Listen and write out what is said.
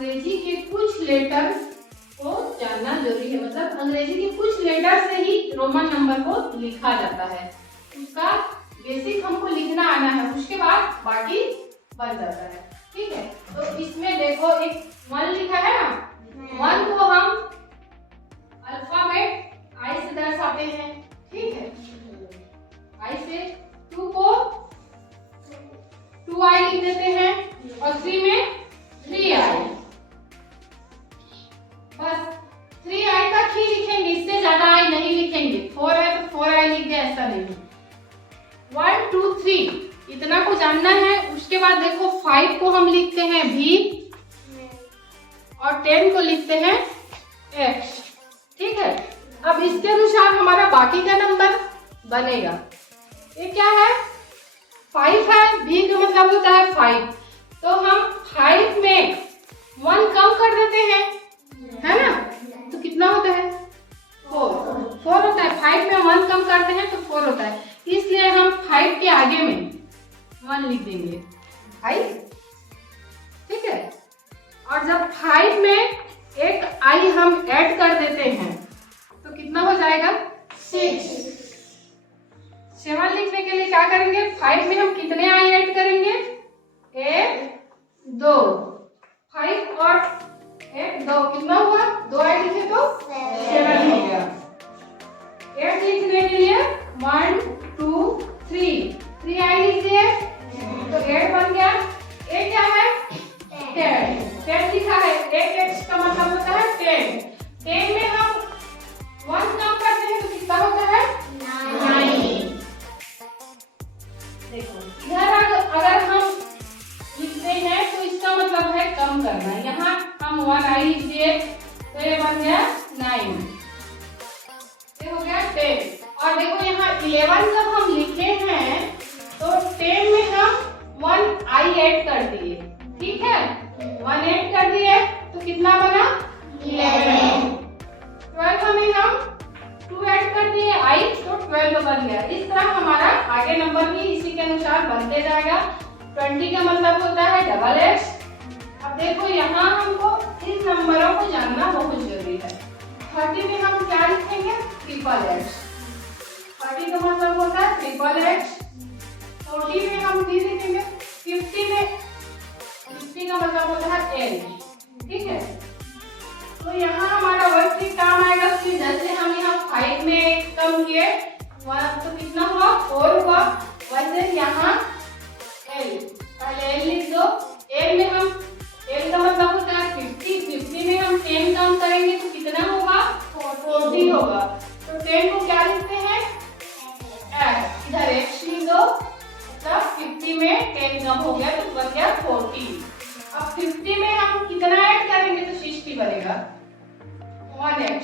अंग्रेजी के कुछ लेटर को जानना जरूरी है। मतलब अंग्रेजी के कुछ लेटर से ही रोमन नंबर को लिखा जाता है। उसका बेसिक हमको लिखना आना है, उसके बाद बाकी बन जाता है। ठीक है, तो इसमें देखो एक 1 लिखा है ना, 1 को हम अल्फाबेट आई से दर्शाते हैं। ठीक है, आई से 2 को 2i लिख देते हैं और 3 में 3i। बस 3i तक ही लिखेंगे, इससे ज्यादा i नहीं लिखेंगे। 4 है तो 4i लिख दे, ऐसा नहीं। 1 2 3 इतना को जानना है। उसके बाद देखो 5 को हम लिखते हैं v और 10 को लिखते हैं x। ठीक है, अब इसके अनुसार हमारा बाकी का नंबर बनेगा। ये क्या है, 5 है, v का मतलब होता है 5, तो हम 5 में 1 कम कर देते हैं, है ना, तो कितना होता है 4 होता है। 5 में 1 कम करते हैं तो 4 होता है, इसलिए हम 5 के आगे में 1 लिख देंगे आई। ठीक है, और जब 5 में एक आई हम ऐड कर देते हैं तो कितना हो जाएगा 6। 7 लिखने के लिए क्या करेंगे, 5 में हम कितने आई ऐड करेंगे, 1 2, 5 और 1 2 कितना हुआ, 2 आई लिखे तो 7 हो गया। 8 लिखने के लिए 1 2 3 आई लिखिए तो 8 बन गया। ए क्या है 10 लिखा है, 8x का मतलब होता है 10। 10 में हम 1 कम करते हैं तो कितना होता है 9। देखो इधर अगर हम लिखते हैं तो इसका मतलब है कम करना। यहाँ हम 1i लिख दिए तो ये बन गया 9, ये हो गया 10। और देखो यहाँ 11 जब हम लिखे हैं तो 10 में हम 1i ऐड कर दिए। ठीक है, 1 ऐड कर दिए तो कितना बना 11। 12 में हम 2 ऐड कर दिए i तो 12 बन गया। इस तरह हमारा आगे नंबर भी इसी के अनुसार बनते जाएगा। 20 का मतलब होता है डबल x। अब देखो यहाँ हमको इन नंबरों को जानना बहुत जरूरी है। 30 में हम क्या लिखेंगे ट्रिपल x। 30 का मतलब होता है ट्रिपल x। 40 में हम भी लिखेंगे। 50 का मतलब होता है l। ठीक है, तो यहाँ हमारा वर्क ट्रिक काम आएगा कि जैसे हम यहाँ 5 में कम किए तो कितना हुआ 4 हुआ, वैसे यहाँ l, पहले l लिख दो। l में हम l का मतलब होता है 50। 50 में हम 10 कम करेंगे तो कितना होगा 40 होगा। तो 10 को क्या लिखते हैं x, इधर x लिख दो, मतलब 50 में 10 कम हो गया तो बन गया 40। अब 50 में हम कितना ऐड करेंगे तो 60 बनेगा 1x।